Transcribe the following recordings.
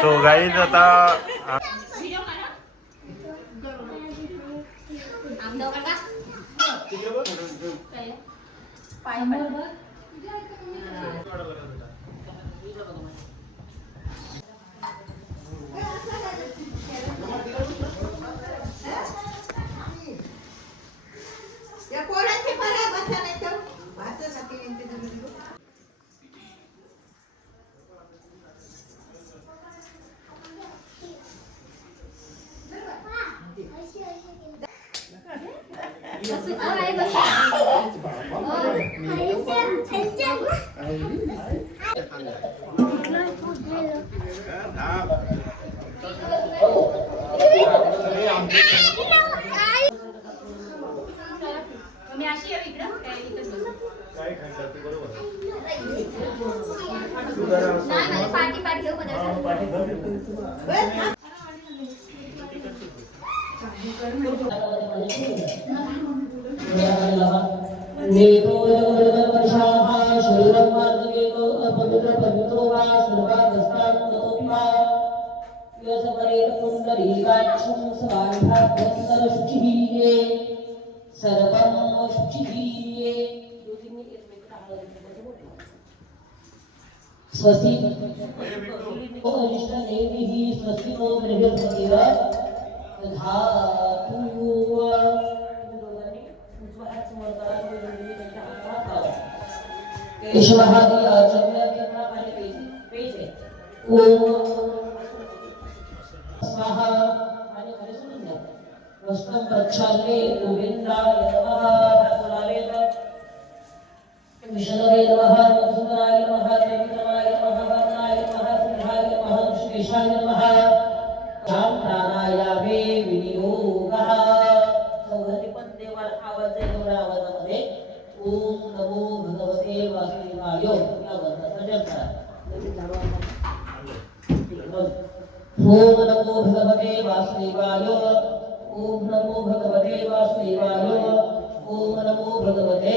So guys आता स्वस्ति अरिष्टनेमिः स्वस्ति नो बृहस्पतिः धातु केशवः आचम्य पेजे ओम स्वाहा आणि खरे सुनून द्या वस्त्रं प्रक्षाल्ये गोविंदाय नमः ठाकुराय विष्णवे नमः सुंदराय नमः त्रिविक्रमाय नमः वरदाय नमः सिद्धाय नमः ऋषिकेशाय नमः राम प्राणायामे विनियोगः चौघांनी पण देवाला आवाज आहे एवढ्या आवाजामध्ये ओम नमो भगवते वासुदेवाय या मंत्राचा जप करा ओम नमो भगवते वासुदेवाय ओम नमो भगवते वासुदेवाय ओम नमो भगवते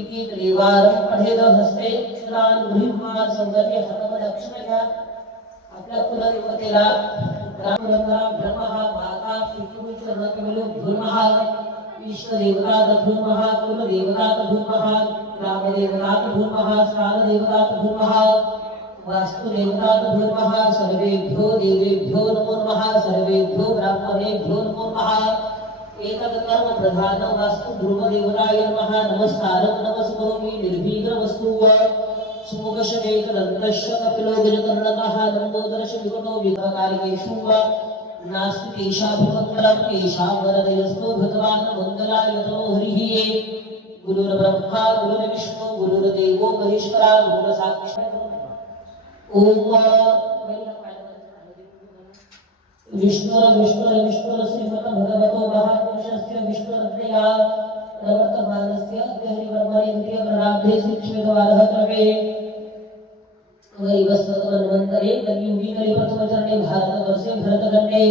इति त्रिवारं पठेद हस्ते चलान गृहीत्वा संगते हतमदक्षिण घ्या आपल्या कुलदेवतेला ग्रामदेवता ब्रह्मः माता पितृचरणकमलो धर्मः इष्टदेवता धर्मः कुलदेवता धर्मः ग्रामदेवता धर्मः स्थानदेवता धर्मः वास्तुदेवता धर्मः सर्वेभ्यो देवेभ्यो नमो नमः सर्वेभ्यो ब्राह्मणेभ्यो नमो नमः एतत् कर्म प्रधान वास्तु ध्रुव देवताय नमः नमस्कारं नमस्करोमि निर्भीतमस्तु सुमुखशेखरन्तश्च कपिलो गिरिकर्णकः लम्बोदरश्च विगतो विघकारिकेषु नास्ति तेषाभिमङ्गलं तेषां वरदयस्तु भगवान् मङ्गलाय तनो हरिः गुरुर्ब्रह्मा गुरुर्विष्णु गुरुर्देवो महेश्वरा गुरुर्साक्षात् ओम विष्णुर श्रीमद भगवतो महापुरुषस्य विष्णुरत्नया प्रवर्तमानस्य हरिवर्मणेन्द्रिय प्रणाब्धे श्रीक्षेत्रवारः क्रमे वैवस्वतमन्वन्तरे कलियुगी कलिप्रथमचरणे भारतवर्षे भरतखण्डे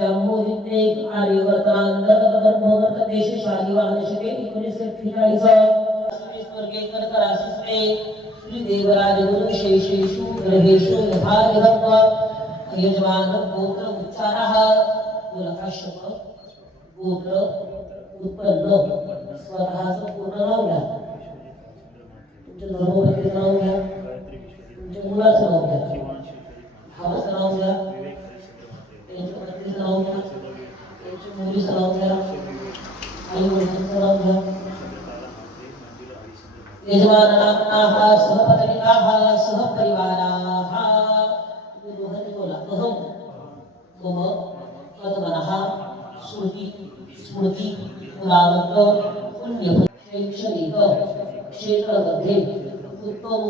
जम्बूद्वीपे आर्यवर्तनान्तर्गतवर्धदेशे शालिवाहनशके 1943 स्वर्गे कर्कराशिस्ते श्रीदेवराजगुरुशेषेषु ग्रहेषु यथा यजमान गोत्र उच्चारः मुलकाशप गोत्र उत्पन्न स्वतःच पूर्ण नाव घ्या तुमच्या धर्मपत्नीचं नाव घ्या तुमच्या मुलाचं नाव घ्या भावाचं नाव घ्या त्यांच्या पत्नीचं नाव घ्या त्यांच्या मुलीचं नाव घ्या आई वडिलांचं नाव घ्या यजमानाः सहपत्निकाः सहपरिवाराः मम पदमनः श्रुति स्मृति पुराणक पुण्य शैक्षणिक क्षेत्रमध्ये उत्तम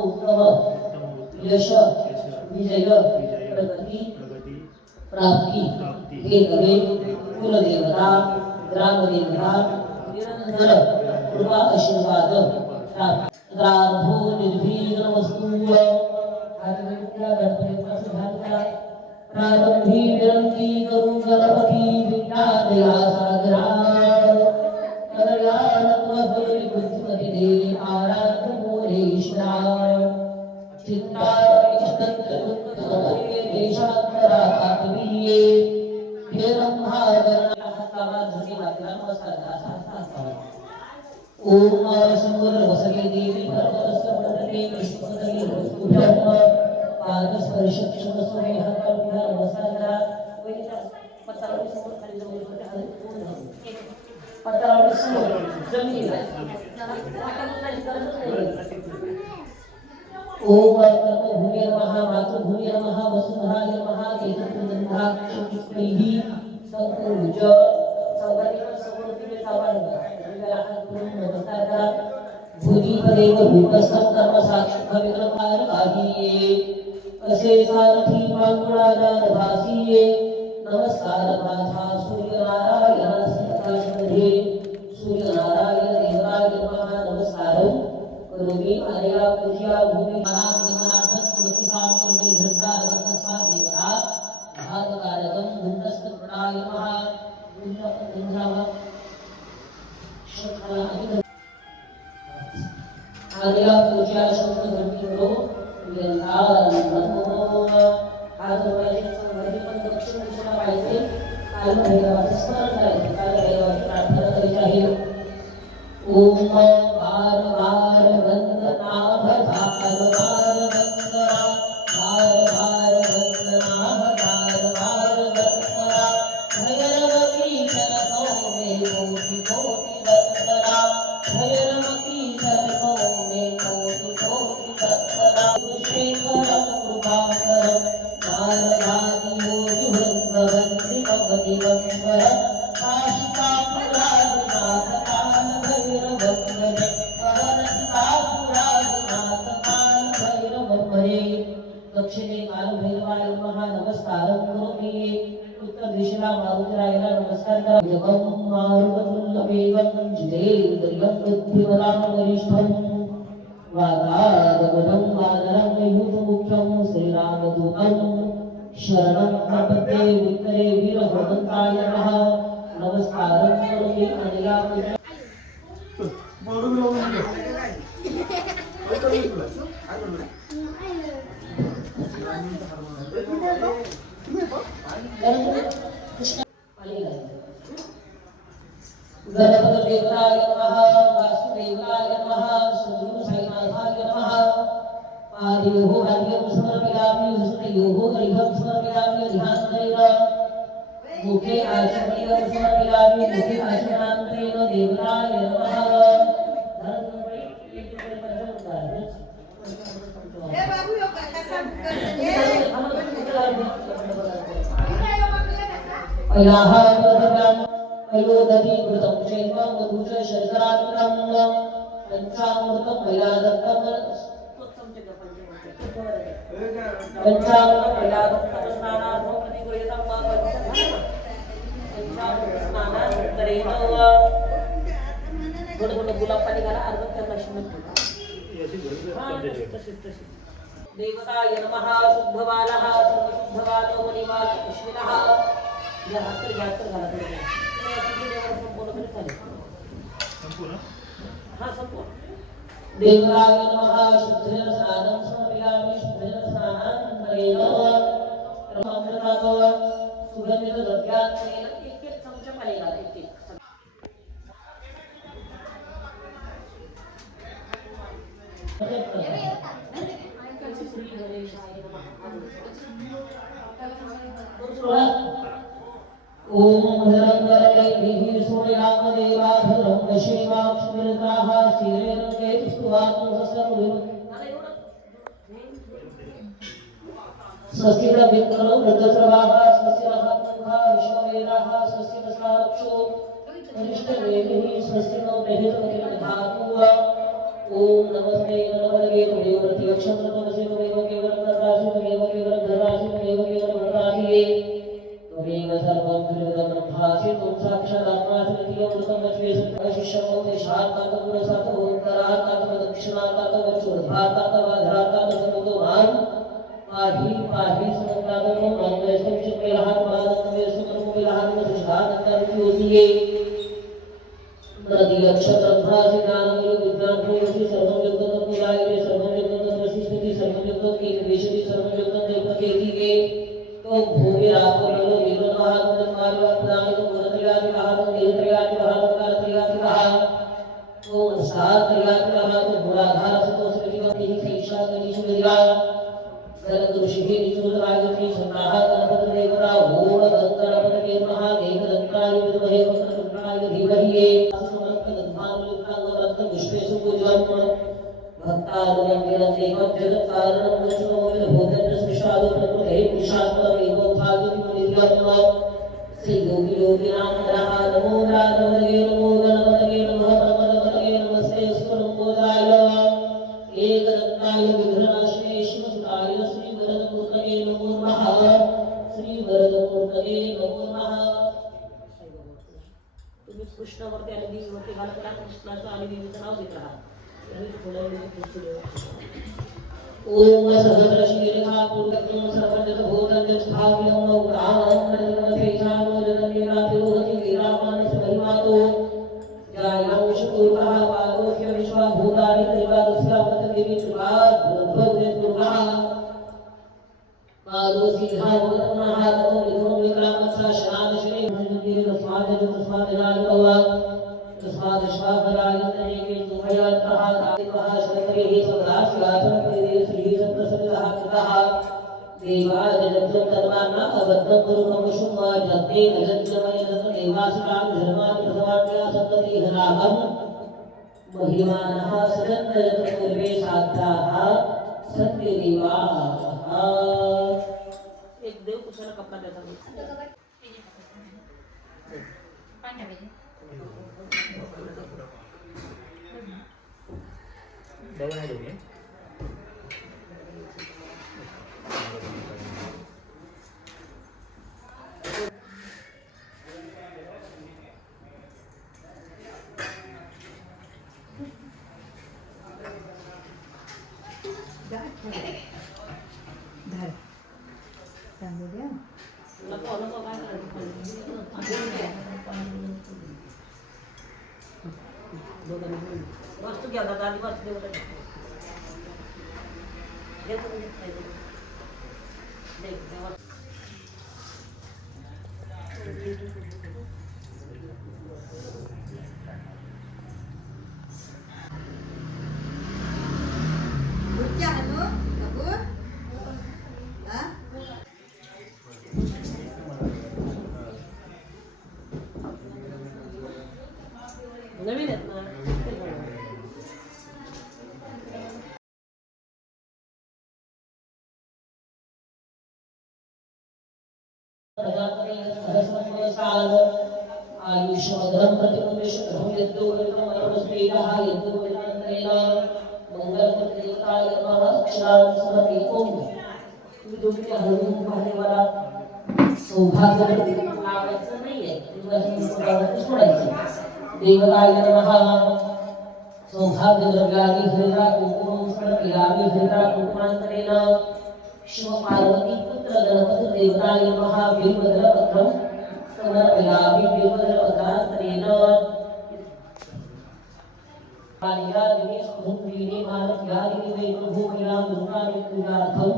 यश विजय प्रगती प्राप्ती हे नवे कुलदेवता ग्रामदेवता निरंतर कृपा आशीर्वाद प्रार्थो निर्भीकमस्तु आदित्य गणपतीचा ध्यान करा प्रारंभी विरंती करू गणपती विद्यादया सागरा कल्याण देशांतरा तातविये हे ब्रह्मावरणा हाताला धनी वाटला नमस्कार करा ओम संवर वसगे देवी परमस्वरते विष्णुपदे वस्तुभ्यम पादस्पर्श क्षमस्वरे हाताला नमस्कार करा पत्रावळी समोर खाली जवळ पत्रावळी समोर जमिनीला ओम कर्मभूमे नमः मातृभूमे नमः वसुंधराय नमः तेजस्विगंधाक्षुष्टैः संपूज सौभाग्यकर समृद्धीने सावरण करा नमस्कार करा भूजीपदेव भूपस्थं कर्म साक्षी विग्रहार आहिये असे सारथी पांगुळाला भासिये नमस्कार माझा सूर्यनारायणास प्रकाशमध्ये सूर्यनारायण देवाय नमः नमस्कार करोमि आर्या पूज्या भूमि महागणार्थ तुलसीसाम करोमि धृतार वत्सस्वा देवता भागकारकं गुणस्थ प्रणाय नमः गुणराव शक्रा आर्या पूज्या शब्द धर्मी करो यंतार नमो आजोबाचे संवर्धी पण दक्षिण दिशेला पाहिजे काल भैरवाचे स्मरण करायचे काल भैरवाची प्रार्थना करायची आहे ओम बार बार वंदना भधार बार वंदना बार बार वंदना भधार बार वंदना भैरवकी चरणों में कोटि कोटि वंदना भैरवकी चरणों में कोटि कोटि वंदना शेखर कृपाकर नारदादि योगी वृंदवंदि भगवति वंदर काशिका पुराजनाथ काल भैरव दक्षिणे काल भैरवाय नमः नमस्कार करोमि उत्तर दिशेला मारुतीरायाला नमस्कार करा जगं मारुतुल्लभेवं जितेन्द्रियं बुद्धिमतां वरिष्ठं वातावरणं वानरं युधमुख्यं श्रीरामदूतं शरणं प्रपद्ये उत्तरे वीरभद्राय नमः नमस्कार करोमि अनया गणपतिदेवाय नमः वासुदेवाय नमः सद्गुरु साईनाथाय नमः आदियोः भाग्यं समर्पयामि हस्तयोः अर्घ्यं समर्पयामि ध्यानतेन मुखे आचमनीयं समर्पयामि मुखे आचमनान्तरेण देवताय नमः हे बाबू यो कसा अयाः प्रथमं अयोदति कृतं चैव मधुच शर्करात्मकं पंचामृतं मया दत्तं पंचामृतं मया दत्तं स्नानार्थं प्रतिगृह्यतं वा पंचामृतं स्नानानन्तरेण गोड गुलाब पाणी घाला अर्ध त्यांना शिमत देवताय नमः शुद्धबालः सर्वशुद्धबालो मणिमाल अश्विनः या हातर घाला संपूर्ण हां संपूर्ण देवताय नमः शुद्धेन स्नानं समर्पयामि शुद्धेन स्नानानन्तरेण अमृतातो सुगंधित द्रव्यात्मेन एक चमचा पाणी घाला एक ओम भद्रं सूर्यामदेवा भद्रं वशेवाक्षमिरताः स्थिरेरङ्गे स्तुवात्मसर्वं स्वस्ति प्रवित्रो वृद्धस्रवाः स्वस्ति महात्मनः विश्ववेदाः स्वस्ति प्रसारक्षो अनिष्टवेदिः स्वस्ति नो बृहत्पतिर्धातु ओम नमस्ते नमस्ते तमेव प्रत्यक्षं तमसे तमेव केवलं तत्रासि तमेव केवलं धरासि तमेव केवलं भद्रासि तमेव सर्वं खलुदं ब्रह्मासि त्वं साक्षादात्मासि नित्यमृतमश्वे सत्त्वशिष्यमो देशात्माकपुरसात्वोत्तरात्माकदक्षिणात्माकवचोर्धात्माकवाधात्माकसमुदो मां पाहि पाहि समन्तादनो मान्वयस्तं शुक्लहात्मानन्दमेस्तुमनुविलाहात्मसुषानन्दरुचियोसिये नदीयक्षत्रभ्रासि ज्ञानमयो विज्ञानमयोसि सर्वं युक्तं तत्पुरायते सर्वं युक्तं तद्वसिष्ठति सर्वं युक्तं केतवेशति सर्वं युक्तं देवकेतिके भूमि रापुरलो वीरो महात्म मारवा पुराण गुरत्रियाति महात्म नेत्रियाति महात्म कारत्रियाति महा ओम सात्रियाति महात्म मूलाधार सतो श्रीवती शेषा गणेश विद्या गणदुषिहि निचूल राजति सन्नाह गणपति देवता ओम गणपति महादेव दत्ताय विद्महे वक्रतुंडाय धीमहि समस्त गंधान रत्न पुष्पेषु पूज्यम भक्तानुरंगिरं देवं जगत्कारणं विष्णुं भूतं स्पृशादो प्रकृते पुरुषात्मकं एवं भागवतं श्री योगी योगिनां नमो राधवगे नमो गणपतगे नमः परमपदगे नमस्ते सुरंगोदाय एकदंताय विघ्ननाशिने शिवसुताय श्री वरदमूर्तये नमो नमः श्री वरदमूर्तये नमो नमः तुम्ही कृष्णावरती आणि देवीवरती घालत राहा कृष्णाचं आणि देवीचं नाव घेत राहा ओम सहस्रशीलहा पूर्वज्ञं सर्वजन भूतं स्थापितं उदाहरणं नमस्तेशानो जननीनाथिरोहति वीरामानस महिमातो जायांश पूर्वः पादोह्य विश्वा भूतानि त्रिवादस्यावत देवी चुरात् भवते दुर्गः पादोसिंहा वदनः ततो विधो विक्रामत्सा शनादशने भजन्ति तस्मादजायतवा तस्मादश्वाभरायतने के दुभयातः दादिवः शतकरिः सदाशिवासं प्रिये श्री सप्रसन्नः कृतः देवाजनत्वं तन्माना अबद्धं पुरुषं शुम्मा जत्ते नजन्मय देवासुरां धर्मान् प्रसवान्या सन्तति हराहं महिमानः सदन्तजत पूर्वे साध्याः सत्यदेवाः एक देव कुशाला कपड़ा देता Daun aja ya. Dah. Tangguh dia. नको काय करायचं वस्तू घ्या दादा आणि वस्तू देऊ देतो Jangan lu, kabur. Hah? नवीन आहेत ना आयुष्मद्रं प्रतिमुनिष्ठं यद्दोगणमनमस्तेजः यद्दोगणन्तरेण मंगलपत्रिकाय नमः क्षां समर्पि ओम तुम्ही दोघी हळून पाहणेवाला सौभाग्य लावायचं नाहीये तुम्हाला सोडायचं देवताय नमः सौभाग्य द्रव्यादि हरिता कुंकुमं समर्पयामि हरिता कुंकुमान्तरेण शिव पार्वती पुत्र गणपति देवताय नमः वीरभद्रपत्रं समर्पयामि वीरभद्रपत्रान्तरेण कालियादिने सुभुक्रीणे मानव्यादिने वैभवभूमिनां दुर्गानि पूजार्थं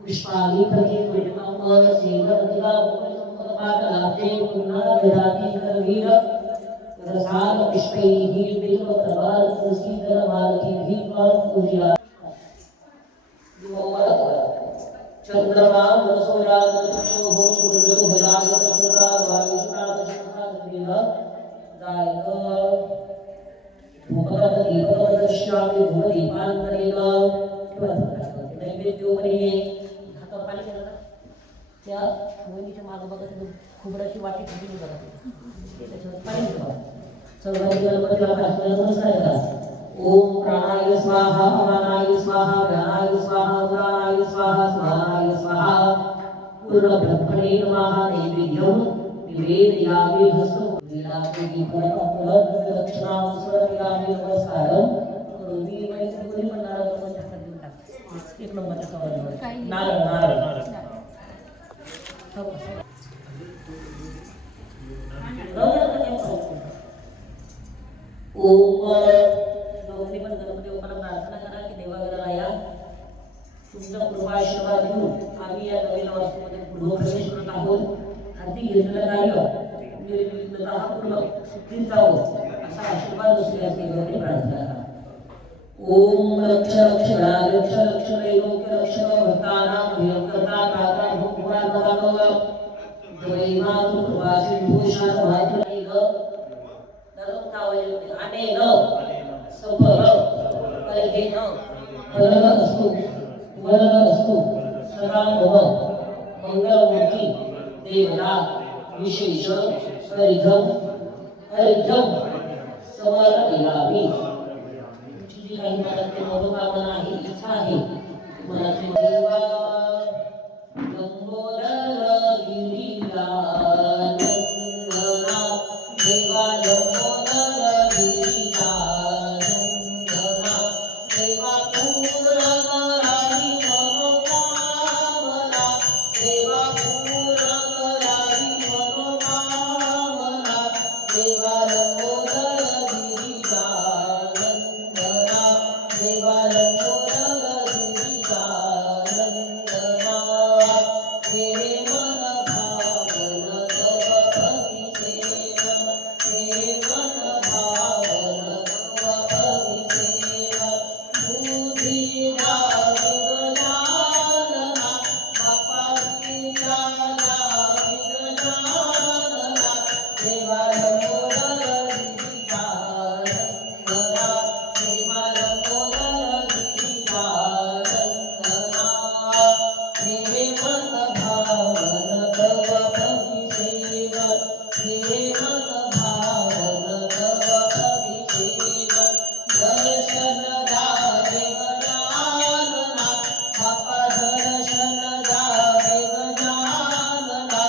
पुष्पाणि प्रतिपूजितं सेवरतिका उपसम्पदपाटलाब्धे पुनः विराति करवीर रसाल पुष्पैः बिल्वप्रभार तुलसीदलमालतीभिः पूजया चंद्रमा मनसोरागतक्षोः सूर्योः गायक धूपदीपदर्श्यामि धूपदीपान्तरेण नैवेद्योपरिये हातात पाणी केलं ना त्या मोहिनीच्या मागं बघा तिथं खोबऱ्याची वाटी ठेवली बघा त्याच्यावर पाणी ठेवा सर्वांनी गणपतीला प्रार्थना नमस्कार करा ओम प्राणाय स्वाहा अपानाय स्वाहा व्यानाय स्वाहा उदानाय स्वाहा समानाय स्वाहा पूर्ण ब्रह्मणे नमः नैवेद्यं निवेदयामि हस्तौ वेदांतेति पुनः दक्षिणां समर्पयामि नमस्कारं करोमि वैकुंठी मंडळाचं मन हातात देऊन टाक एक नंबरच्या कवरवर नारळ नारळ ओम दोन्ही पण गणपती बाप्पाला प्रार्थना करा की देवा गणराया तुमचा कृपा आशीर्वाद घेऊन आम्ही या नवीन वास्तूमध्ये पूर्व प्रवेश करत आहोत. हाती घेतलेलं कार्य निर्विघ्नतापूर्वक सिद्धीत जावं असा आशीर्वाद असल्याची गौरी प्रार्थना करा. ओम रक्ष रक्ष रक्ष रक्ष त्रैलोक्य रक्ष भक्तानां भयंकरता काका भगवान नमः जय मातु कृपासी भूषण भातुरेग नरम कावले अनेन सफल फलहेन फलरस्तु वरदस्तु सदा भव मंगलमूर्ती देवता विशेष हरिधम समर्पयामि. तुमची जी काही मनातली मनोकामना आहे, इच्छा आहे, मनातली देवा लंबोदर गिरीला नंदना देवा लंबोदर गिरीला नंदना देवा पूर्ण करावी मनोकामना देवा पूर्ण करावी मनोकामना देवा लंबोदर गिरीला नंदना देवा लंबोदर गिरीला नंदना तेरे मन भावन तव भक्ति सेवन तेरे मन भावन तव भक्ति सेवन बुद्धिदा विगजानना बापा विगजानना विगजानना देवा लंबोदर गिरीला नंदना देवा लंबोदर गिरीला नंदना तेरे मन भावन तव भक्ति सेवन तेरे मन भावन तव भक्ति सेवन दर्शन दावे गजानना बापा दर्शन दावे गजानना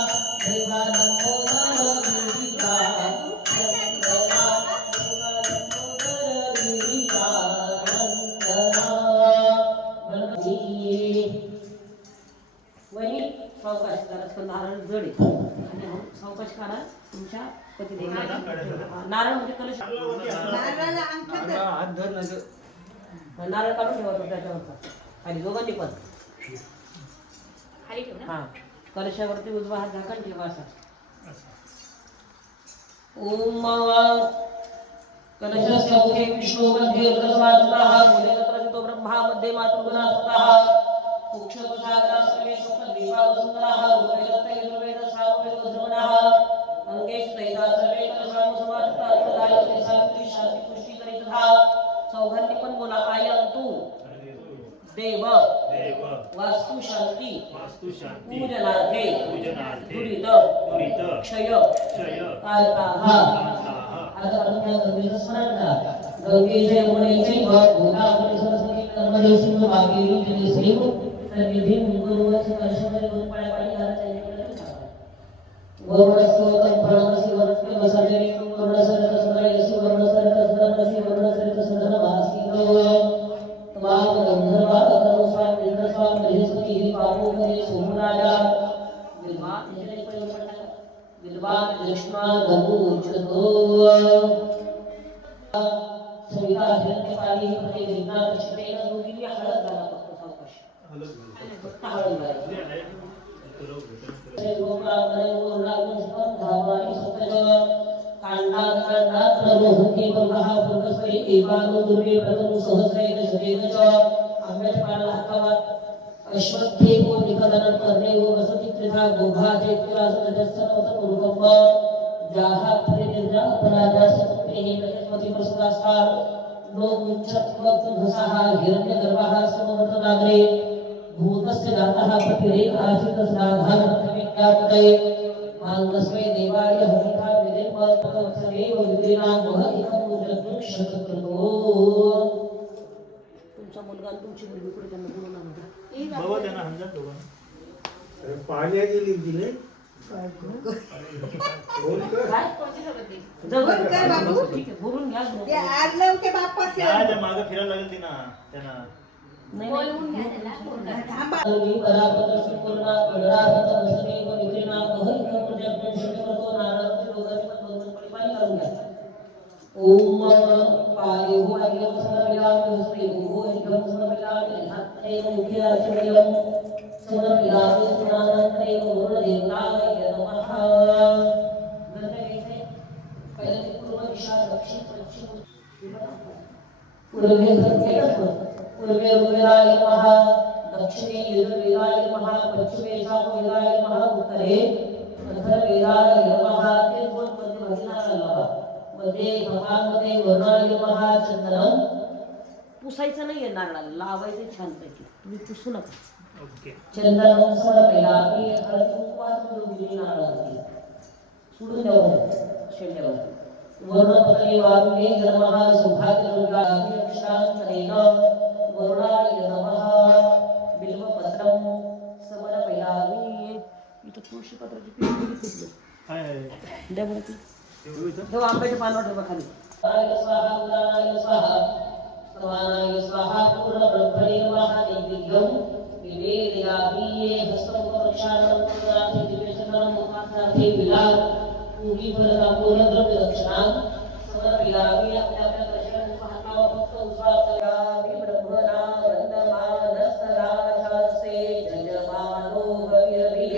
देवा लंबोदर गिरीला नंदना देवा लंबोदर गिरीला नंदना वही सावकाश करा. नारळ जड आहे आणि सावकाश करा. तुमच्या पतिदेवाला नारळ म्हणजे कलश नारळाला अंगठ्यात हात धर ना गं. नारळ काढून ठेवायचं त्याच्यावरचा खाली दोघांनी पण खाली ठेव ना. हा कलशावरती उजवा हात झाकण ठेवा असा. ओम कलशस्य मुखे विष्णु मध्ये रुद्रसमाजतः मूले तत्रजितो ब्रह्मा मध्ये मातृगुणास्तः कुक्षसागरा सर्वे सुखदीपा वसुंधरः रूपैरत्ते यजुर्वेद सामवेद श्रवणः अंगे स्थैता सर्वे कलशाम समाजतः तदायते सावित्री शांती पुष्टी करितः. चौघांनी पण बोला आयंतु देव वास्तु शांती पूजनार्थे दुरित क्षय कालकाः. आता आपण या गंगेचं स्मरण करा. गंगेचे यमुनेचे गोदावरी सरस्वती नर्मदे सिंधू भागीरथी जलेस्मिन् सन्निधिं गुरुवच कलशामध्ये दोन पाण्या पाणी घालायचं याच्याकडे टाका. वरुणस्तोत्रं प्रणवसी वरत्वे वसर्जनी वरुणसरित सुंदरयसी वरुणसरित सुंदरमसी वरुणसरित सुंदरमासीनो त्वां गंधर्वा अकरो स्वाम इंद्र स्वाम बृहस्पति पापो करे सोमराजा विद्वा याच्याकडे प्रयोग करता. विद्वान लक्ष्मा धनुचतो सविता हिरण्य पाणी प्रति विज्ञान रक्षतेन दोघींनी हळद घाला. फक्त सावकाश फक्त हळद घाला. अश्वत्थे को निकलन करणे व वसति त्रिधा गोभाजे कुलासनजस्सनवतपुरुकम्ब जाहा परिनिर्जा अपराजा सत्प्रेहे नजस्मति प्रसदास्तार नो मुञ्चत्वक्तधसः हिरण्यगर्भः समवर्तनाग्रे भूतस्य जातः प्रतिरेक आशितस्राधानप्रविज्ञापते माङ्गस्मै देवाय हविषा विधिर्मत्पदवत्सरेव विधिनां वह एकपूजनं शतकृतो. तुमचा मुलगा आणि तुमची मुलगी पुढे त्यांना बोलू नका. बाबा त्यांना समजा दोघांना. पाण्या गेली दिले काय बोल कर बाबू. ठीक आहे बोलून घ्या. ते आज लवके बाप्पा त्या मागं फिरायला लागेल ती ना त्यांना. नाही बोलवून घ्या त्याला, बोलवून घ्या. थांबा. मी परापत संपूर्ण पडरापत वसने व विक्रिना कहै प्रजज्ञ शतमतो नारायण लोकांनी पण दोन पाणी घालून घ्या. ओम पाये हो आयम समर्पयामि हस्ते हो एकम समर्पयामि हाते मुखे आचमयम समर्पयामि स्नानं पूर्वे पूर्वे ऋग्वेदाय नमः दक्षिणे यजुर्वेदाय नमः पश्चिमे सामवेदाय नमः उत्तरे अथर्ववेदाय नमः ते दोन मध्यभागी नारळ लावा मध्ये कपाळमध्ये वर्णाय नमः चंदनम पुसायचं नाही नारळाला लावायचं छानपैकी तुम्ही पुसू नका ओके चंदनम समर्पयामि हळद कुंकवाचं दोघी नारळाची सोडून द्यावं शेंड्यावर वर्णपत्रे वारुणे नमः सौभाग्यदुर्गाभि अक्षरांतरेण वरुणाय नमः बिल्वपत्रं समर्पयामि इथं तुळशी पत्राची पिशवी फुटली हाय हाय द्या बरं ती ठेवू इथं तेव्हा आंब्याच्या पानावर ठेवा खाली स्वाहा उदानाय स्वाहा समानाय स्वाहा पूर्णब्रह्मणे स्वाहा नैवेद्यं निवेदयामि हस्तमुखरक्षाणं पुराणे दिव्यचंदनं मुखार्थार्थे विलास पूर्वी फलदा पूर्णद्रव्य दक्षिणा समर्पयामि आपल्या दर्शनाने महात्मा भक्त उस्वार्पयामि ब्रह्मणा वन्दमानस्तराशास्ते जजमानो गविरभिः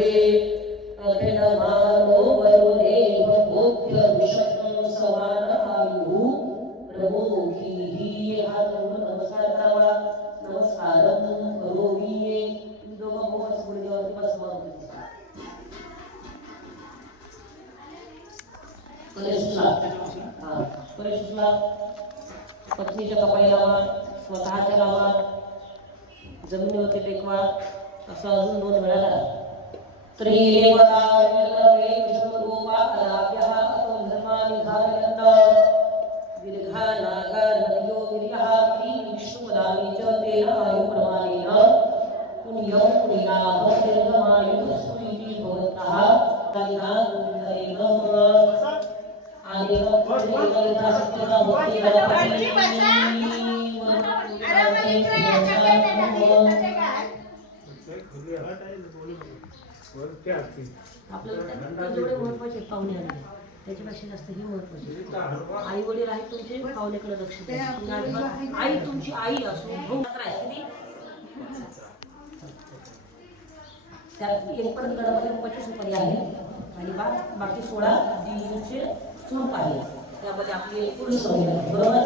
अभिनमानो वरुणेव भोग्य विषक्तं समान आयुः प्रमुखीः हात जोडून नमस्कार करावा नमस्कारं करोमि दोघं मोहच गुरुदेवाची बसमावती परेशला पत्नीच्या कपाळी लावा स्वतःच्या लावा जमिनीवरती टेकवा असं अजून 2 वेळा करा त्रिदेवता विलवे विष्णुरूपा कलाभ्यः अतो धर्मानि धारयन्त दीर्घानागा नदयो विर्यः विष्णुपदानि च तेन आयुप्रमाणेन पुण्यं पुण्याः दीर्घमायुः सुइति भवन्तः तदिहान्तरेण आपल्याला जेवढे महत्वाचे पाहुणे आले त्याच्यापेक्षा जास्त ही महत्वाची आई वडील आहेत तुमचे पाहुण्याकडे लक्ष द्या आई तुमची आई असो भाऊ त्यात एक पण गडामध्ये 25 रुपये आहे आणि बाकी 16 दिवसाचे स्वरूप आहे त्यामध्ये आपली पुरुष बरोबर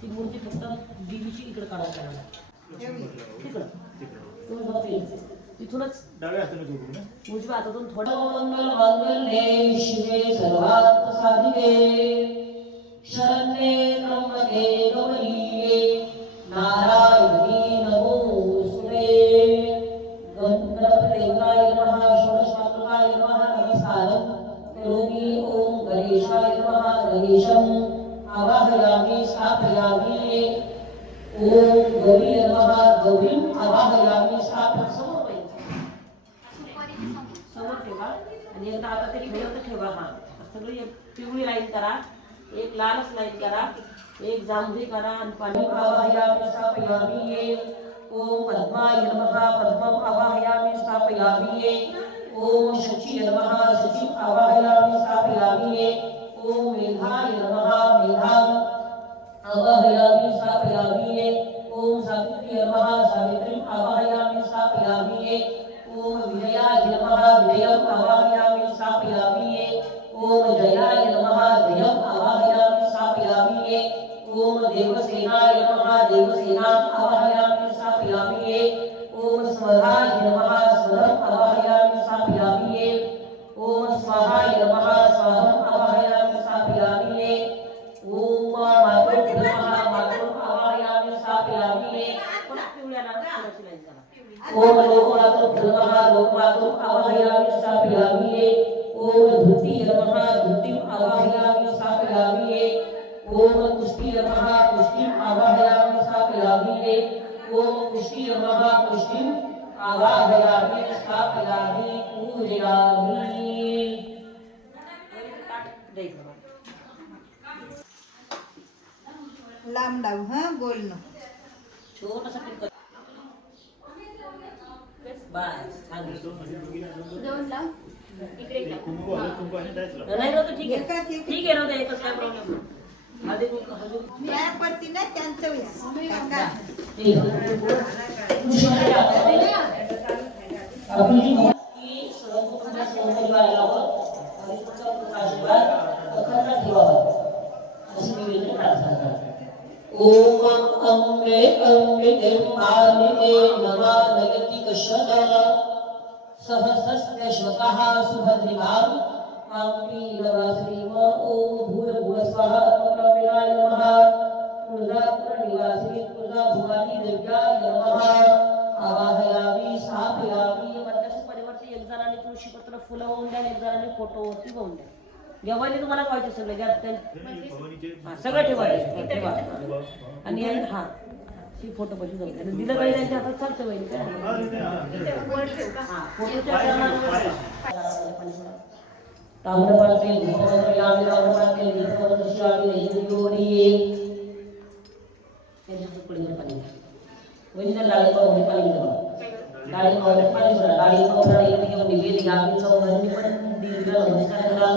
ती मूर्ती फक्त देवीची इकडे काढायची आहे तिथूनच डाव्या हाताने जोडू ना उजव्या हातातून थोडं मंगल मांगल्ये शिवे सर्वार्थ साधिके शरण्ये त्र्यंबके गौरी नारायणी नमोस्तुते गणपतीदेवाय नमः षोडशमातृकाय नमः नमस्कारं करोमि ओम गणेशाय नमः गणेशं आवाहयामि स्थापयामि ओम गौरी नमः गौरीं आवाहयामि स्थापयामि समोर ठेवा आणि एकदा आता ते ठेवत ठेवा हा सगळी पिवळी लाईन करा एक लालच लाईन करा एक जांभळी करा आणि पाणी आवाहयामि स्थापयामि ओम पद्माय नमः पद्मं आवाहयामि स्थापयामि ओम शची नमः शचीं आवाहयामि स्थापयामि ओम मेघाय नमः मेघां आवाहयामि स्थापयामि ओम सावित्री नमः सावित्रीं आवाहयामि स्थापयामि ओम विजयाय नमः विजयं आवाहयामि स्थापयामि ओम जयाय नमः जयं आवाहयामि स्थापयामि ओम देवसेनाय नमः देवसेनां आवाहयामि स्थापयामि ओम स्वराय नमः स्वरं आवाहयामि स्थापयामि ओम स्वाहाय नमः स्वाहं आवाहयामि स्थापयामि ओम मातृ नमः मातृं आवाहयामि स्थापयामि पिवळ्या नारळाची लाईन करा ओम लोकमातृ नमः लोकमातृं आवाहयामि स्थापयामि ओम धुती नमः धुतीं आवाहयामि स्थापयामि ओम पुष्टि नमः पुष्टिं आवाहयामि स्थापयामि ओम पुष्टि नमः पुष्टिं आवाहयामि स्थापयामि पूजयामि लांब डाव हा गोल न छोटासा पिंक बस छान कुंकू आलं कुंकू आणि डायस लाव नाही ना ठीक आहे ठीक आहे ना एकच काय प्रॉब्लेम हळदी कुंकू या पडती ना त्यांचं या काका ठीक आहे आपली ओम अंगे अंगे मालिके नमानयति कशल सहस्रस्य श्वतः सुभद्रिमां काम्पीरवासिनीम ओम भूर्भुवः स्वः परमेवाय नमः तुळजापुरनिवासिनी तुळजाभवानी देव्याय नमः आवाहयामि स्थापयामि मध्यस्थ परिवर्ती एक जणांनी तुळशीपत्र फुलं होऊन द्या एक जणांनी फोटोवरती होऊन द्या जेवायला तुम्हाला पाहिजे सगळं ज्यात सगळं ठेवायचं ठेवा आणि हा ही फोटो पाहिजे जाऊ आणि दिलं काही त्यांच्या हातात चालतं वहिनी काय ताम्रपात्री धूपवंतयामि ताम्रपात्री दीपवंतयामि नैवेद्योरी त्याच्यात पुढे पाणी वहिनीला डाळीपावडे पाणी द्यावं डाळीपावडे पाणी सोडा डाळीपावडे घेऊन निवेद आम्ही चौघांनी पण दिलेला नमस्कार करा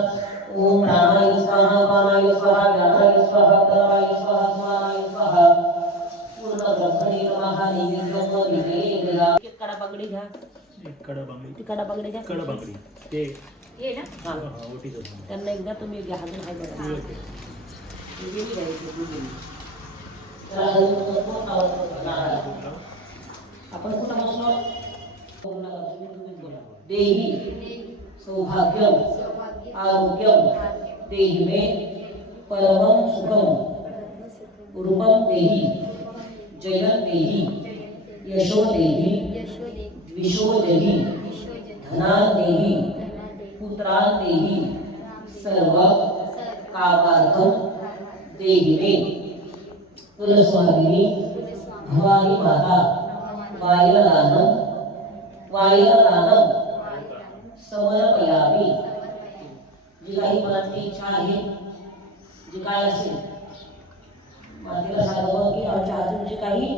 ओम प्राणाय स्वाहा पानाय स्वाहा व्यानाय स्वाहा प्राणाय स्वाहा स्वानाय स्वाहा पूर्ण ब्रह्मणे नमः नैवेद्यम निवेदया एक कडा बांगडी घ्या एक कडा बांगडी ती कडा बांगडी घ्या कडा बांगडी ते ये ना हा ओटीचं त्यांना एकदा तुम्ही घ्या अजून हाय बघा गेली घ्यायची आपण कुठं बसलो देही सौभाग्यम आरोग्यम देहि मे परमं सुखम रूपम देहि जयं देहि यशो देहि द्विषो देहि धनान् देहि पुत्रान् देहि सर्व कामार्थं देहि मे कुलस्वामिनी भवानी माता वायुदानं समर्पयामि जी काही मनातली इच्छा आहे जी काय असेल मातेला सांगावं की आमच्या हातून जी काही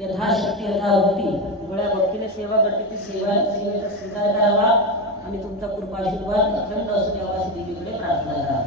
यथाशक्ती यथाभक्ती गोळ्या भक्तीने सेवा करते ती सेवेचा स्वीकार करावा आणि तुमचा कृपाशीर्वाद अखंड असू द्यावा अशी देवीकडे प्रार्थना करा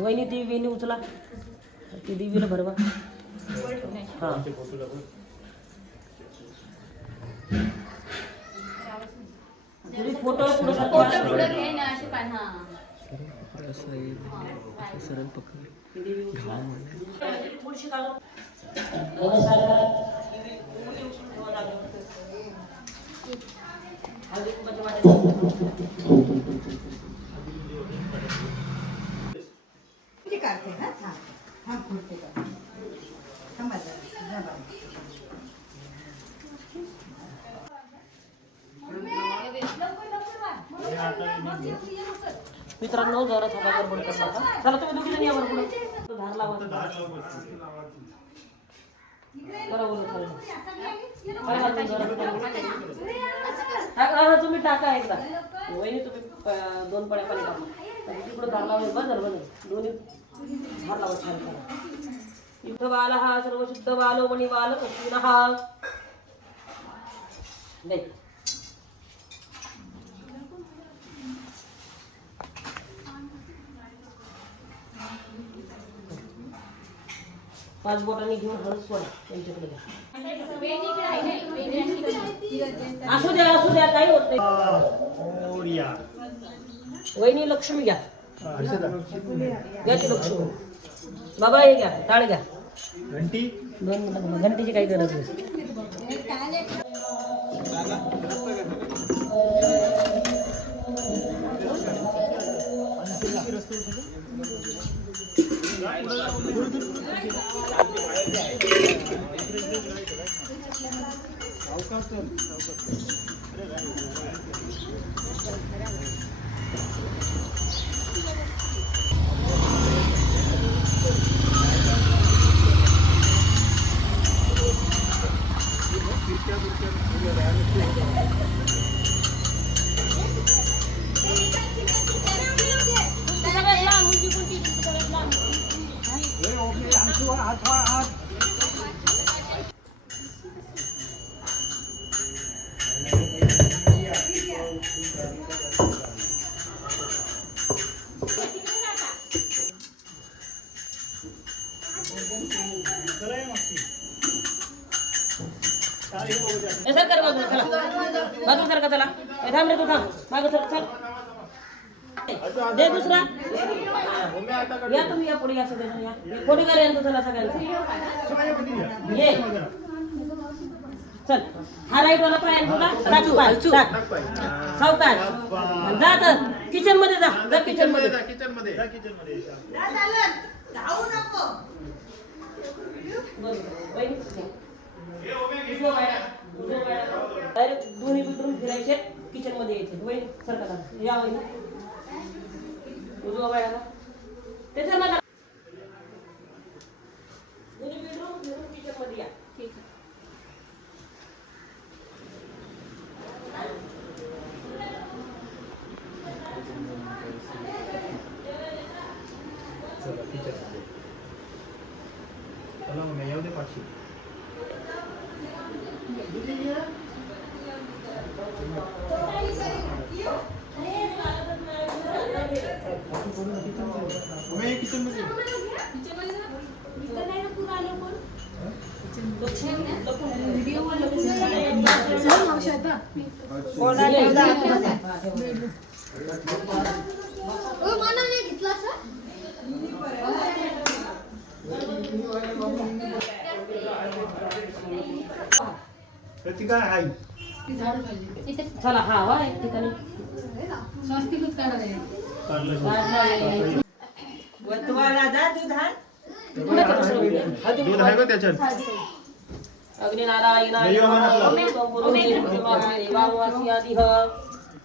वहिनी ती वेणी उचला ती देवीला भरवा हा फोटो पुढे घे ना अशी पान हा सरळ पकड थोडीशी काढू काढते ना हा हा पुढते थांबा जरा मित्रांनो जरा थांबा गडबड करता का चला तुम्ही दोघी जण यावर पुढे धार लावा बरोबर चालेल टाका तुम्ही टाका एकदा वहिनी तुम्ही 2 पळ्या पाणी टाका तिकडं धार लावून बदल दोन्ही धार लावा छान करा युद्ध बाल हा सर्व शुद्ध बालो मणी बाल कृष्ण हा नाही 5 बोटांनी घेऊन हळूच सोडा त्यांच्याकडे असू द्या काही होत नाही वहिनी लक्ष्मी घ्या घ्या ती लक्ष्मी बाबा हे घ्या टाळ घ्या घंटी 2 मिनिटं घंटीची काही गरज नाही बाजूला चला थांब रे तू थांब मागं चल दे दुसरा या तुम्ही या पुढे असं दे या कोणी करा यांचं चला सगळ्यांचं ये चल हा राईट वाला पाय तुला सावकाश जा तर किचन मध्ये जा किचन मध्ये जाऊ नको डायरेक्ट दोन्ही बेडरूम फिरायचे किचन मध्ये यायचे वही सरकार या वही उजवा बाळाला त्याच्या नका दोन्ही बेडरूम फिरून किचन मध्ये या ठीक आहे चला मग येऊ दे पाचशे चला हा वा एक ठिकाणी अग्निनारायणाय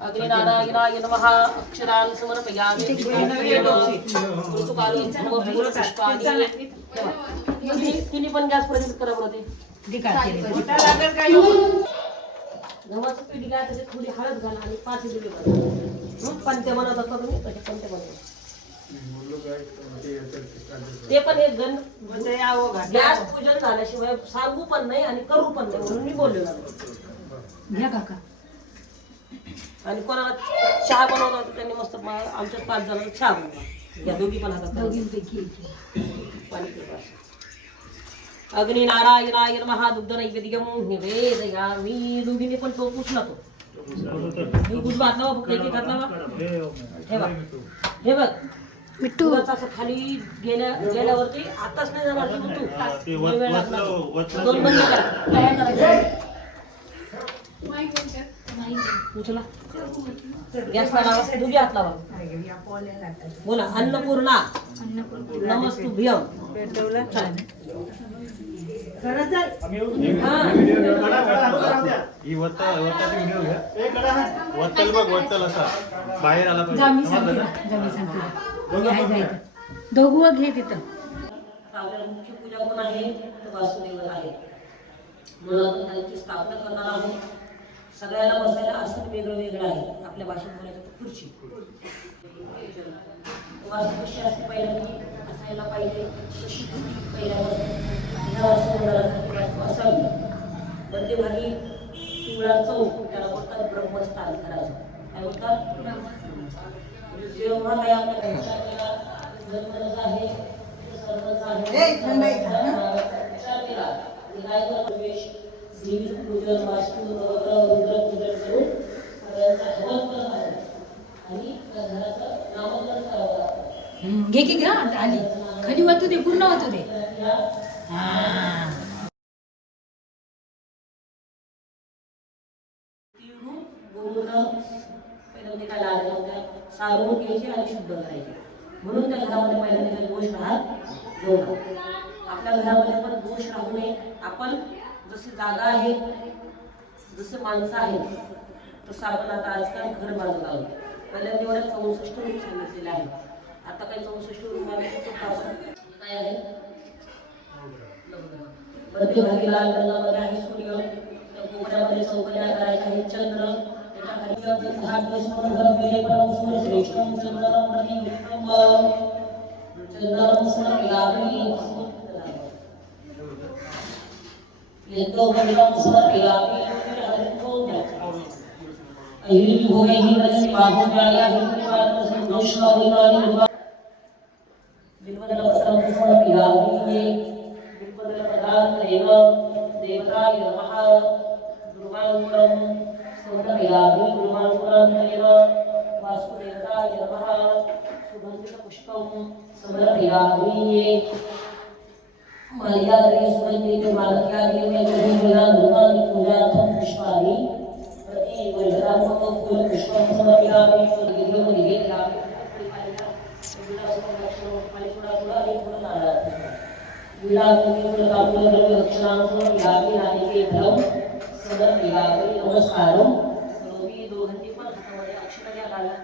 अग्निनारायणाय नमः अक्षरान् समर्पयामि तिन्ही पण गॅस प्रज्वलित करा बरं ते गव्हाचं पीठ घ्या त्याच्यात थोडी हळद घाला आणि 5 दिले घाला पंत्या बनवत होता तुम्ही तसे पंत्या बनवा ते पण एक गण गॅस पूजन झाल्याशिवाय सांगू पण नाही आणि करू पण नाही म्हणून मी बोलले घ्या काका आणि कोणाला चहा बनवता होता त्यांनी मस्त आमच्या 5 जणांना चहा बनवला या दोघी पण हातात दोघींपैकी अग्निनारायणाय नमः दुग्ध नैवेद्यम निवेदयामि दोघींनी पण तो पुसला तो गुड घातला फक्त एक घातला हे बघ मिट्टू असं खाली गेल्यावरती आताच नाही जाणार तू दोन बंद करा उचला गॅस लावा दोघी हात लावा बोला अन्नपूर्णा नमस्तुभ्यम बाहेर आला दोघं घे तिथं मुख्य पूजा कोण आहे वासुदेव आहे म्हणून आपण त्यांची स्थापना करणार आहोत. सगळ्याला बसायला असं वेगळं वेगळं आहे. आपल्या भाषेत बोलायचं तर खुर्ची. वास्तू कशी असते पहिल्यांदा असायला पाहिजे तशी पहिल्यापासून ह्या वास्तू असावी. मध्यभागी पिवळा चौक त्याला बोलतात ब्रह्मस्थान करायचं. काय बोलतात? जेव्हा काही आपल्या जन्मच आहे सर्वच आहे विचार केला काय प्रवेश देवीचं पूजन वास्तू रुद्र पूजन करून सगळ्यांचा हवन करत आहे आणि त्या घराचं नामकरण करावं लागतं. घे की घ्या आली खाली वाचू दे पूर्ण वाचू दे. पहिल्यांदा काय लागलं होत्या सारवून घ्यायचे आणि शुद्ध करायचे. म्हणून त्या घरामध्ये पहिल्यांदा दोष राहत नव्हता. आपल्या घरामध्ये पण दोष राहू नये. आपण जशी जागा आहे जसे माणसं आहेत तसं आपण आता आजकाल घर बांधत आहोत. पहिल्यांदा एवढ्या 64 रूम सांगितलेले आहे. आता काही 64 रूम काय आहे मध्यभागी लाल रंगामध्ये आहे सूर्य. त्या कोपऱ्यामध्ये चौकड्या करायच्या आहेत चंद्र. देवताय नमः दुर्वांकुरम समर्पयामि दुर्वांकुरं वासुदेवाय नमः सुगंधिपुष्पं समर्पयामि मर्यादे सुगंधिते मालक्यादि में विभिन्ना धूपानि पूजार्थं पुष्पाणि प्रति वज्रात्मकं फूलपुष्पं समर्पयामि विधिं निवेदयामि नमस्कारम दोघांनी पण हातामध्ये अक्षर घ्या लागला.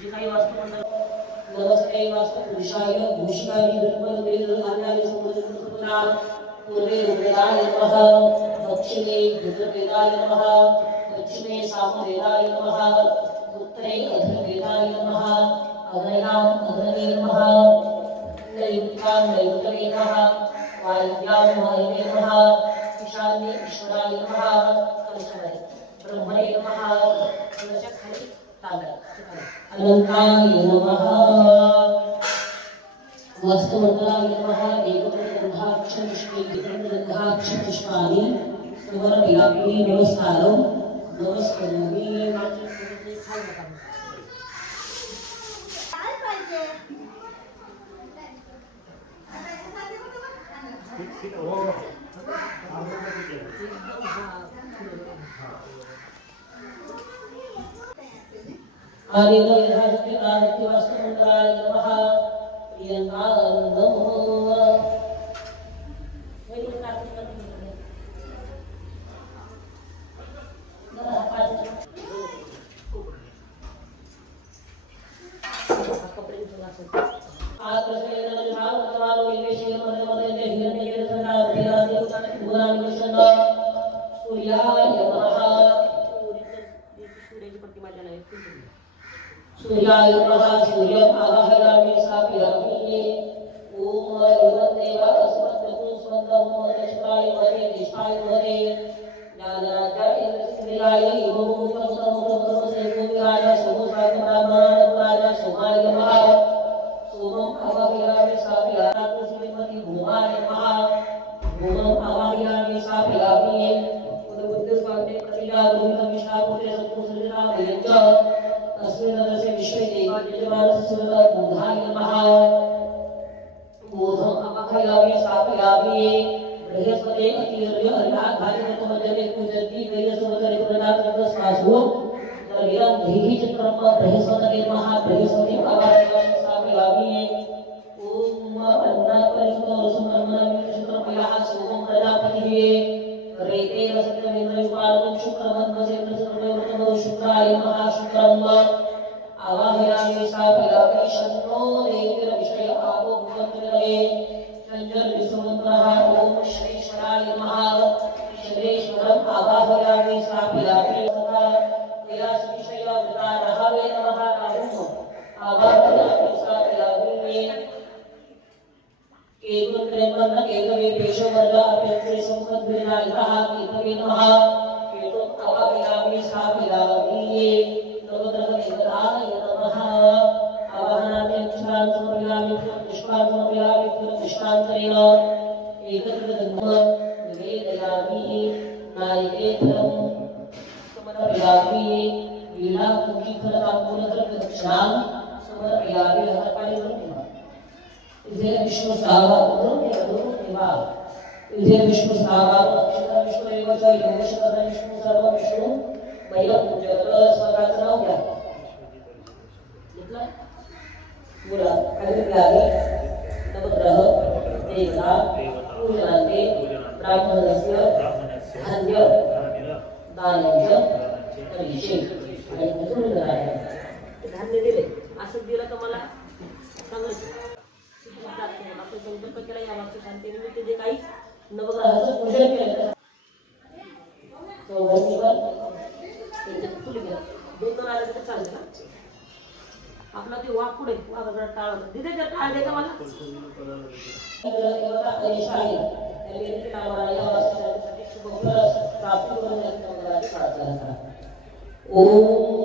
जी काही वास्तू म्हणतात नमस्ते वास्तु पुरुषाय भूषिकाय दुर्बल वेद धान्याय समुद्रपुत्रा पूर्वे वेदाय नमः दक्षिणे रुद्रवेदाय नमः दक्षिणे सामवेदाय नमः उत्तरे अधर्वेदाय नमः अग्नयाम अग्नवे नमः नैरुत्यां नैरुतवे नमः वायव्यां वायवे नमः ईशान्ये ईश्वराय नमः ब्रह्मणे नमः अलंकाय नमः वस्तुमंगलाय नमः एकगंधाक्ष पुष्पाणि समर्पयामि नमस्कारं नमस्करोमि. वास्तुमंगलाय नमः प्रियंकानंदं सूर्याय नमः सूर्यं आवाहयामि स्थापयामि ओम देवा अस्मद्गुरु स्वन्दं वदश्राय वदे दिशाय वदे ज्ञानाचार्य श्रीयाय योगं सर्वसर्वसेवोविराज सोमसागराय सोमाय नमः सोमं आवाहयामि स्थापयामि श्रीमती भूमाय नमः भूमं आवाहयामि स्थापयामि बुद्ध स्वामी कलिया रोहित विष्णापुत्रे सत्पुरुषरामयञ्च अस्मिन् विश्वे देवायजमानस्य बुधाय नमः बोधम् अवहयामि स्थापयामि बृहस्पते अतिर्य अर्घाधारितमजने पूजन्ति वैरसवतरे प्रदातस्वासु तर्हिरं धीहि चक्रम बृहस्पतये नमः बृहस्पतिम् अवहयामि स्थापयामि ओम अन्नापरिसुतरसुमन्मनमिषत्रपयः सोमं प्रजापतिः रेतेन सत्यमेन्द्रयुपादं शुक्रमन्वसेन सर्वव्रतमो शुक्राय नमः शुक्रम् आवाहयामि स्थापयामि शन्नो देवीर्विषय आपो भुवन्तरे चञ्चल विश्वमन्त्रः ओम श्री मंत्रम आवाहयामि स्थापयामि तथा कैलासविषयावतारहावे नमः नामम् आवाहयामि स्थापयामि केतुत्रेमन्न केतवे पेशवर्गा अपेक्षे संपद्विनायकः केतवे नमः केतुम् आवाहयामि स्थापयामि नवग्रहदेवताय नमः आवाहनामि अक्षरान् समर्पयामि पुष्पान् समर्पयामि पुष्पान्तरेण एकत्रितधर्म निवेदयामि नारिकेलम् समर्पयामि वीणापूजिफलताम्बूलद्रव्यदक्षिणां समर्पयामि हरपाणि वरुणिमा इथे विष्णु सावा देवा इथे विष्णु सावा अक्षर विष्णुदेव च योगशतर विष्णु सर्व विष्णु मैया पूजक स्वतःचं नाव घ्या घेतलं बोला अग्निलागे नवग्रह देवता पूजनांते ब्राह्मणस्य धान्य दानंच परिषे आणि मजूर करायचे धान्य दिले असं दिलं तर मला चांगलं आपण संकल्प केला या वाक्य शांतीनिमित्त जे काही नवग्रहाचं पूजन केलं चौघांनीवर फुली गेला दोन आले तर चालतं ना आपला ते वाघ पुढे वाघाकडे टाळ होतं तिथे जर टाळ द्यायचा मला ओम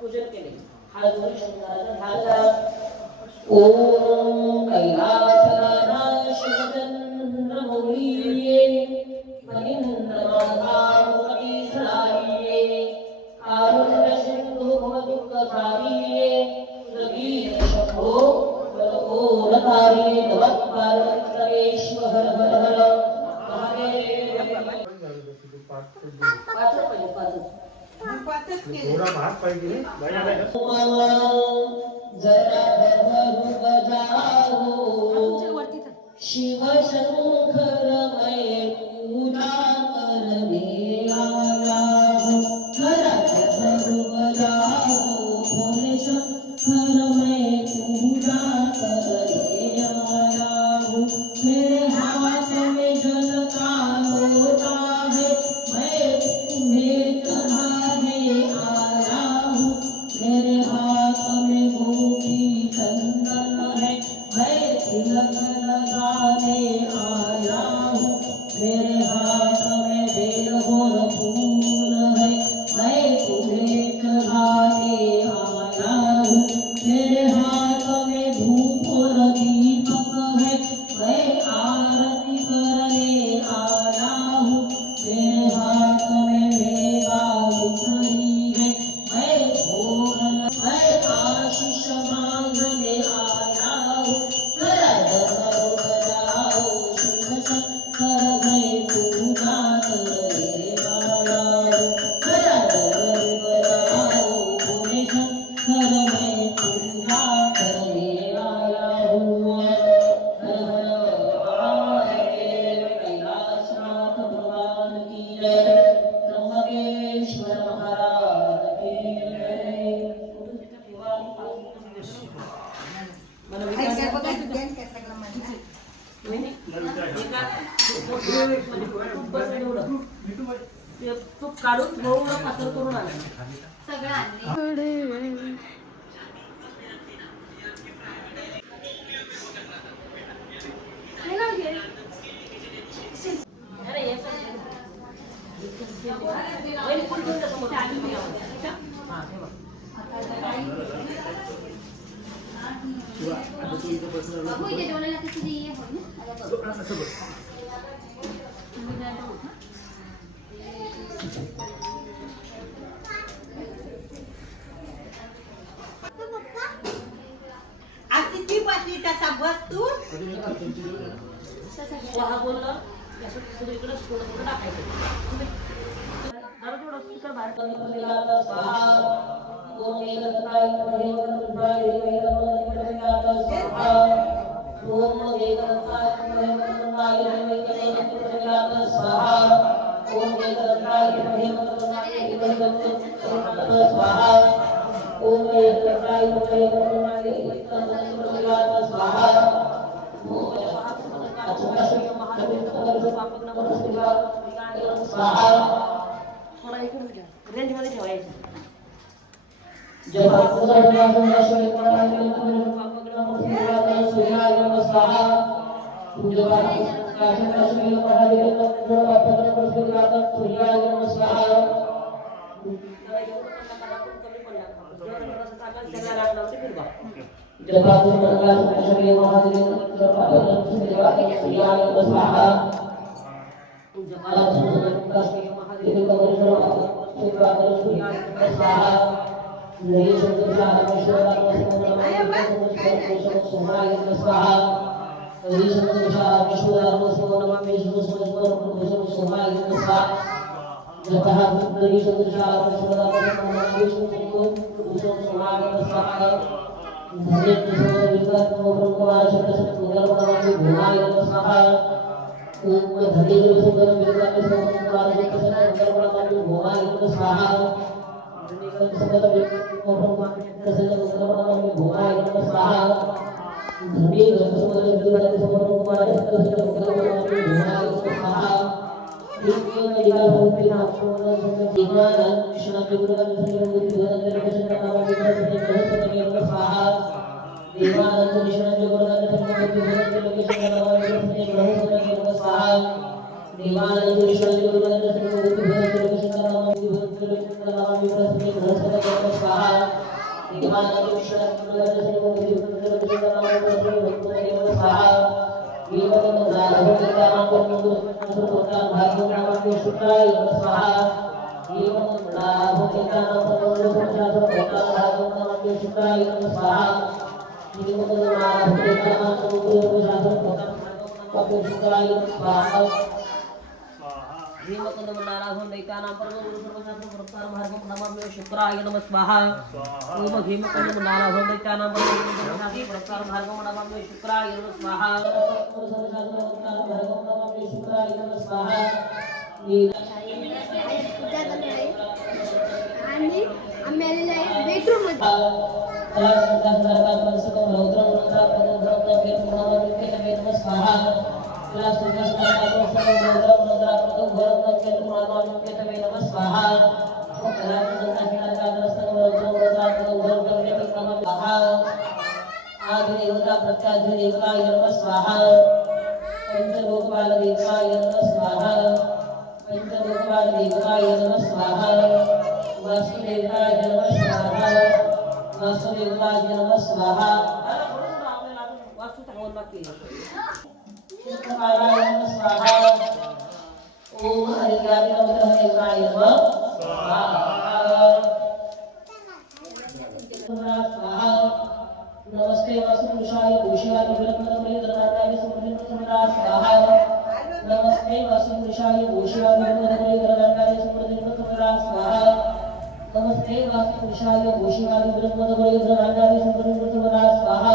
पूजन केले हा दोन शंकराचा ध्यान ओम कैलासनाथ शिवचंद्रमौलीये मनिन्द्रमाधामुपतिसलाये कारुण्यसिन्धु भवदुःखधारिये रवीशम्भो बलकोलकारिये नमः पार्वतीश्वर हर हर हर महादेव पाचच केले थोडा भात पाहिजे जरा बजाओ शिव शंकर मैं पूजा करने आया हूँ जरा बजाओ भोले शंकर मैं पूजा करने आया हूँ मेरे हाथ में जल का लोटा है मैं तुम्हें चढ़ाने आया हूँ मेरे हाथ में गोपी चंदन है मैं तिलक लगाने आया हूँ मेरे हाथ में बेलगोर फूल है मैं तुम्हें चढ़ाने आया हूँ काढून थोडं पातळ करून आणा. सगळं आणले. अरे हे सगळं. वहिनी, फुल घेऊन जा समोर. हां, ठेवा. आज किती बसली तसा बस तू? स्वाहा बोललं की असं सगळीकडे थोडं टाकायचं. जरा थोडं स्पीकर बाहेर करून स्वाहा. ओम एकत्राय नमः वक्रतुंडाय धीमहि तन्नो स्वाहा. ओम एकत्राय नमः वक्रतुंडाय धीमहि तन्नो स्वाहा. ओम एकत्राय नमः वक्रतुंडाय धीमहि तन्नो स्वाहा. ओम एकत्राय नमः वक्रतुंडाय धीमहि तन्नो स्वाहा. रेंज मध्ये ठेवायचं. आणि आम्ही आलेलो आहे बेडरूम मध्ये. नमस्ते वसुंधराय भूषिवाय विरत्नमय दरबाराय समृद्धिमय स्वाहा. नमस्ते वसुंधराय भूषिवाय विरत्नमय दरबाराय समृद्धिमय स्वाहा. नमस्ते वसुंधराय भूषिवाय विरत्नमय दरबाराय समृद्धिमय स्वाहा.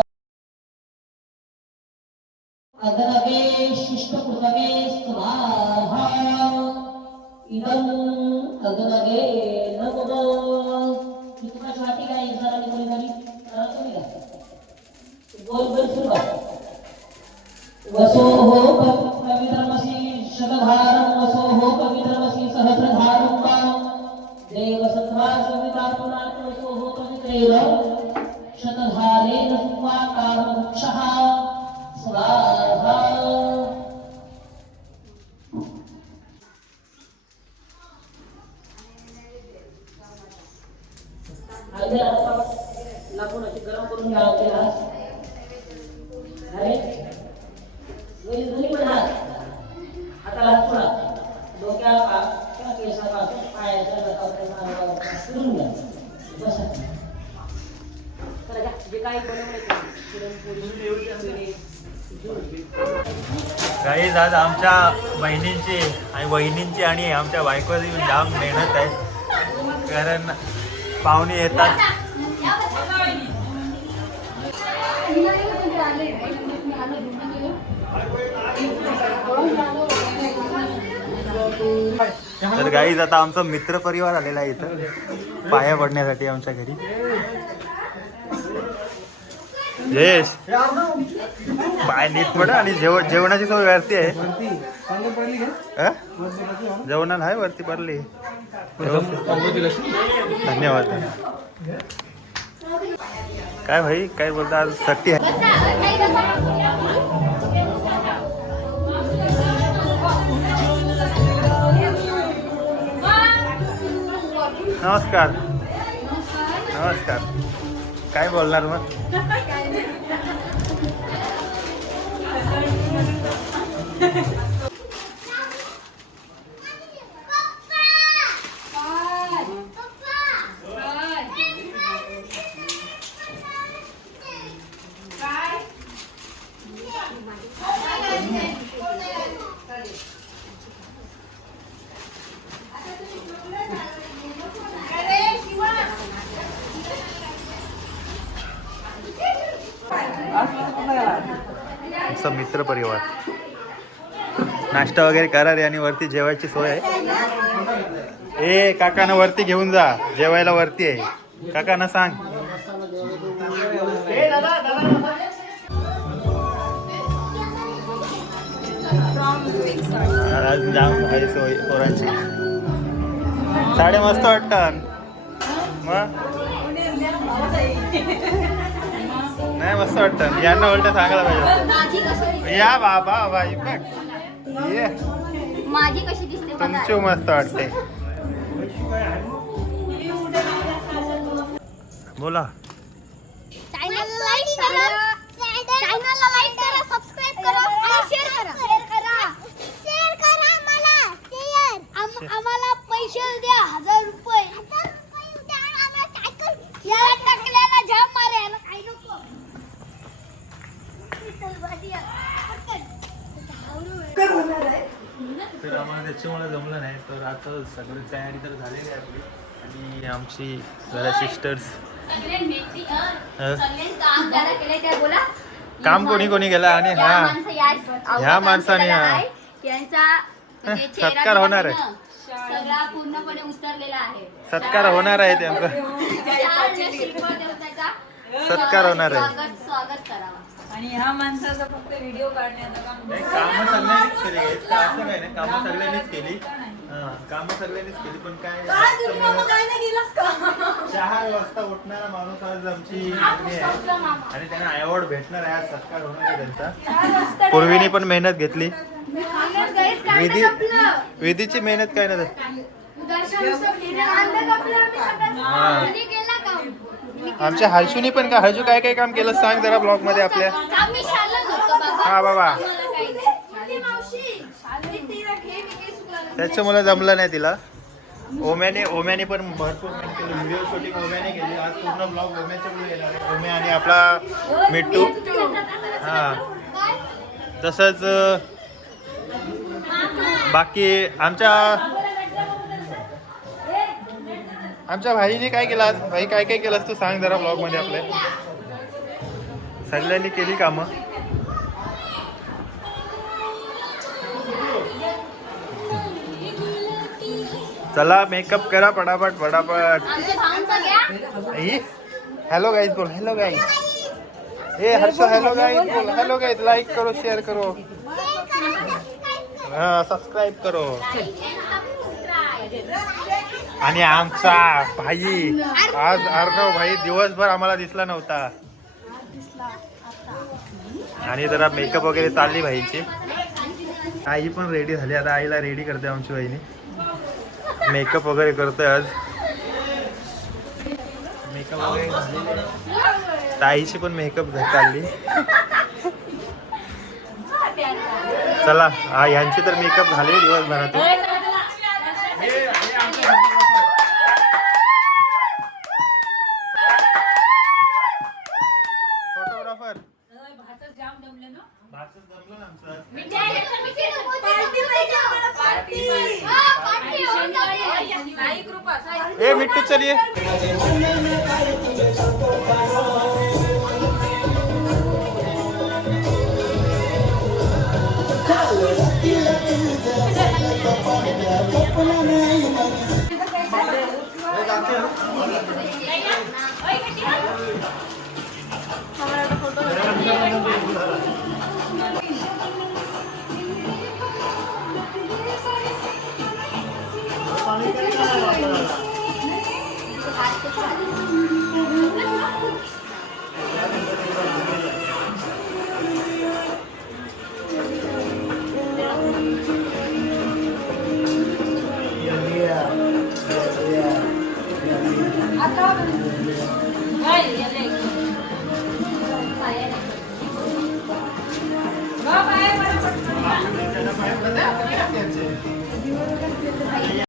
अगनगे शिष्टकृतगे स्वाहा. इदं अगनगे नमो. कितना छाती का एक जरा निकोली झाली गोल गोल सुरुवात. वसोहो पवित्रमसि शतधारं वसोहो पवित्रमसि सहस्रधारं शतधारेण सुवाकारवृक्षः स्वाहा लागून अशी गरम करून घ्यावं त्याला अरे दोन्ही पण हात हाताला हात सोडा डोक्या केसापासून पायाच्या डोक्यापर्यंत फिरून घ्या बसा चला जे काही बनवलं गाईज आज आमच्या बहिणींची आणि वहिनींची आणि आमच्या बायकोची जाम मेहनत आहे कारण पाहुणे येतात. तर गाईज आता आमचा मित्र परिवार आलेला आहे इथं पाया पडण्यासाठी आमच्या घरी. यश पाय नीट पड आणि जेवणाची सोय वरती आहे. जेवणाला आहे वरती पडली. धन्यवाद. काय भाई काय बोलता आज सट्टी आहे. नमस्कार नमस्कार. काय बोलणार मग. आमचा मित्र परिवार नाश्ता वगैरे करा रे आणि वरती जेवायची सोय आहे. ए काकांना वरती घेऊन जा जेवायला वरती आहे. काकांना सांग. आज जाम आहे सोय पोरांची. साडे मस्त वाटतात मग नाही मस्त वाटतं. यांना उलट सांगायला पाहिजे. या बाबा बाई बघ ये माझी कशी दिसते तुमची मस्त वाटते. बोला. चॅनलला लाईक करा सबस्क्राइब करा आणि शेअर करा मला आम्हाला पैसे द्या 1000 रुपये याला टाकल्याला जाम मारायला काय नको. तर आम्हाला त्याच्यामुळे जमलं नाही. तर आता सगळी तयारी तर झालेली आहे आपली आणि आमची जरा सिस्टर्स काम कोणी कोणी केलं आणि ह्या माणसाने सत्कार होणार आहे. सगळा पूर्णपणे उतरलेला आहे. सत्कार होणार आहे त्यांचा. सत्कार होणार आहे. स्वागत करावा. आणि ह्या माणसाचा फक्त व्हिडिओ काढण्याचं काम कामं सगळ्यांनीच केली. असं काय नाही कामं सगळ्यांनीच केली. कामं सगळ्यांनीच केली पण काय 4 वाजता उठणारा माणूस आज आमची मागणी आहे आणि त्यांना अवॉर्ड भेटणार आहे. आज सत्कार होणार आहे त्यांचा. पूर्वीनी पण मेहनत घेतली. विधीची मेहनत काय नाही. आमच्या हर्षूनी पण का हर्षू काय काय काम केलं सांग जरा ब्लॉग मध्ये आपल्या. हा बाबा त्याच्यामुळे जमलं नाही तिला. ओम्याने पण भरपूर मेहनत केली. व्हिडिओ शूटिंग ओम्याने केली. आज पूर्ण ब्लॉग ओम्याच्या पुढे येणार आहे. ओम्या आणि आपला मिट्टू. हा तसंच बाकी आमच्या भाईने काय केलं आज. भाई काय काय केलं तू सांग जरा ब्लॉग मध्ये आपल्या. सगळ्यांनी केली कामं. चला मेकअप करा पटापट पटापट. हॅलो गाईज बोल. Hello guys. ए हर्ष हॅलो गाईज बोल. Hello guys. लाईक करो शेअर करो हाँ सब्सक्राइब करो. आणि आमचा भाई आज अर्णव भाई दिवसभर आम्हाला दिसला नव्हता. आणि जरा मेकअप वगैरे चालली भाईची. आई पण रेडी झाली. आता आईला रेडी करते आमची बहिणी. मेकअप वगैरे करतोय आज. मेकअप वगैरे झालेली. ताईची पण मेकअप चालली. चला यांची तर मेकअप झाले दिवसभरात. फोटोग्राफर ए मिट्टू चलिए. फोटो